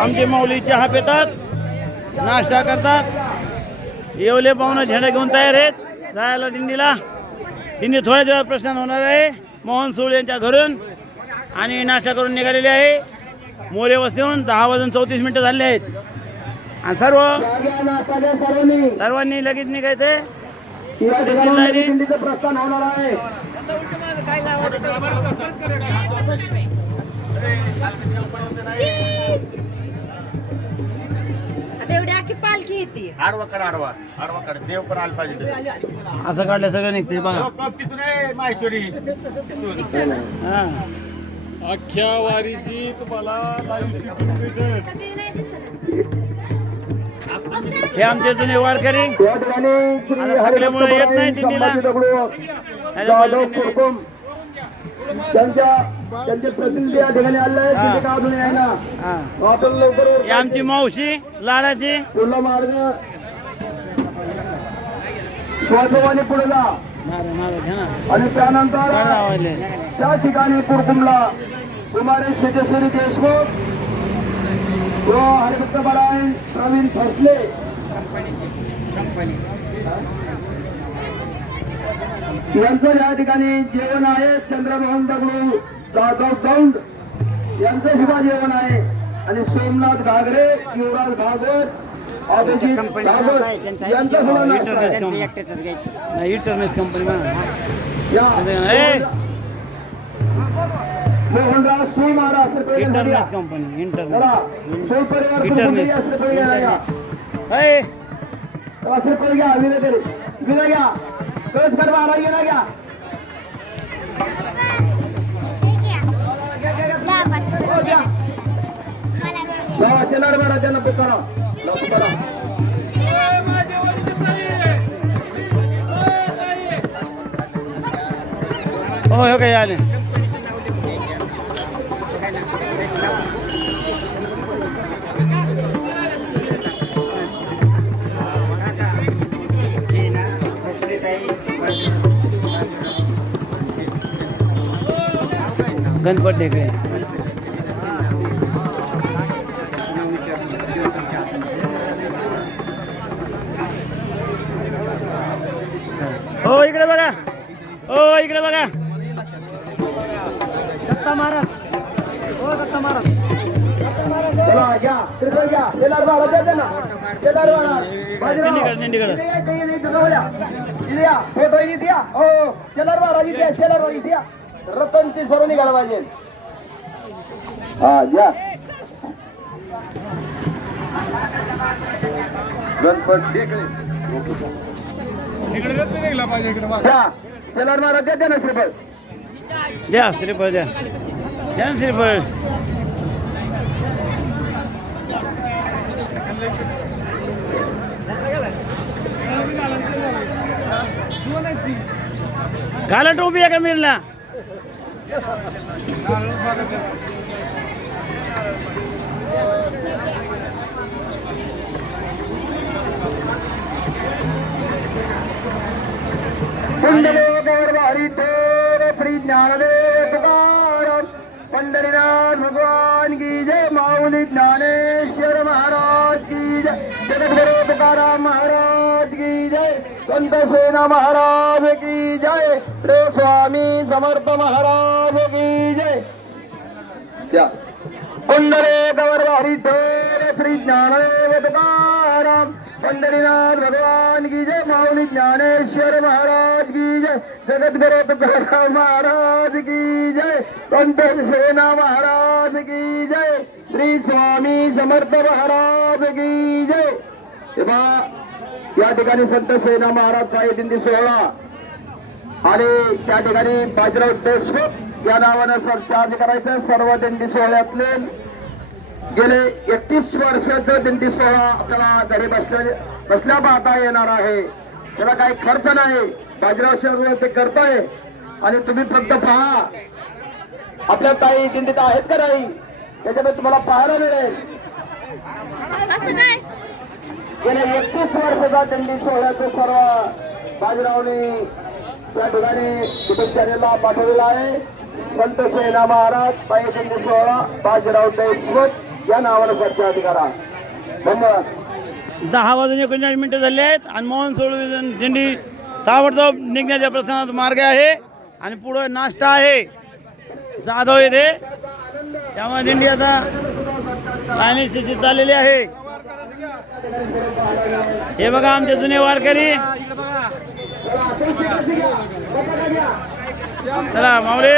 आमचे माऊली चहा पितात, नाश्ता करतात. येवले पाहुणं झेंडा घेऊन तयार आहेत जायला दिंडीला. दिंडी थोड्या दिवसात प्रश्न होणार आहे मोहन सूळ यांच्या घरून आणि नाश्ता करून निघालेले आहे. मोरे वस्तीहून 10:34 झाले आहेत आणि सर्वांनी लगेच निघायचे. प्रस्थान होणार आहे. एवढी आखी पालखी येते. आडवा कर देव पण आला पाहिजे. असं काढलं सगळं निघते बघा. तिथून आहे माहेश्वरी. हा. अख्ख्या वारीची तुम्हाला लाईव्ह शूटिंग भेटेल. हे आमचे जुने वारकरी थकल्यामुळे येत नाही दिंडीला. त्यांचे प्रतिनिधी या ठिकाणी आले आहेत. अजून आहे ना आपण लवकर ही आमची मावशी लाडाची. पुढला मार्ग स्वाभिमानी पुढे जा आणि त्यानंतर त्या ठिकाणी कुरकुमला कुमारी शेतेश्वरी देशमुख व हरिभक्त बरायण प्रवीण फसले यांचं या ठिकाणी जेवण आहे. चंद्रमोहन दगडू जाधव दौंड यांचं सुद्धा जेवण आहे आणि सोमनाथ घागरे युवराज भागवत अभिजित भागवत यांचं सुद्धा नाश्ता आहे. इंटरनेट कंपनी या मोहनराज सूळ महाराज इंटरनेट कंपनी इंटरनेट सूळ परिवार असं घ्या विनय घ्या कळस कर महाराज गेला घ्या. शेलार महाराजांना पुकारा पुकारा. हो हो काय आले. गणपत ढेकळे हो इकडे बघा. हो इकडे बघा. दत्ता महाराज. हो दत्ता महाराज. घ्या त्रिकोण घ्या. शेलार महाराज द्या ना. शेलार महाराज दिंडीकडे फोटो द्या. हो शेलार महाराज द्या. शेलार महाराज द्या. रतनची सर्व निघाला पाहिजे. हा द्या. गणपत ढेकळे निघला पाहिजे इकडे. द्या. शेलार महाराज द्या ना श्रीफळ द्या. श्रीफळ द्या. द्या ना श्रीफळ. घाला टोपी आहे का मिरला. हरी ठेर श्री ज्ञानदेव तुकाराम पंढरीनाथ भगवान की जय. माऊली ज्ञानेश्वर महाराज की जय. जगद्गुरु तुकाराम महाराज की जय. संत सेना महाराज की जय. रे स्वामी समर्थ महाराज की जय. कुंडले गवर हरी ठेर श्री ज्ञानदेव तुकाराम पंढरीनाथ भगवान की जय. माऊली ज्ञानेश्वर महाराज की जय. जगद्गुरु तुकाराम महाराज की जय. संत सेना महाराज की जय. श्री स्वामी समर्थ महाराज की जय. तेव्हा या ठिकाणी संत सेना महाराज पायी दिंडी सोहळा आणि त्या ठिकाणी बाजीराव देशमुख या नावानं चार्ज करायचं. सर्व दिंडी सोहळ्यातले गेले 31 वर्षाचं दिंडी सोहळा आपल्याला घरी बसल्या पाहता येणार आहे. त्याला काही खर्च नाही. बाजीराव शहर ते करताय आणि तुम्ही फक्त पहा आपल्या ताई दिंडीत आहेत का नाही त्याच्यामुळे तुम्हाला पाहायला मिळेल. गेल्या 31 वर्षाचा दिंडी सोहळ्याचं सर्व बाजीरावने त्या ठिकाणी युट्यूब चॅनेलला पाठवलेला आहे. संत सेना महाराज पायी दिंडी सोहळा बाजीराव देशमुख या नावानं प्रचार करा. धन्यवाद. 10:39 झाले आहेत आणि मोहन सोळी दिंडी ताबडतोब निघण्याच्या प्रस्थानात मार्ग आहे आणि पुढे नाश्ता आहे जाधव येथे. त्यामुळे दिंडी आता लाईनी स्थितीत चाललेली आहे. हे बघा आमचे जुने वारकरी. चला माऊली.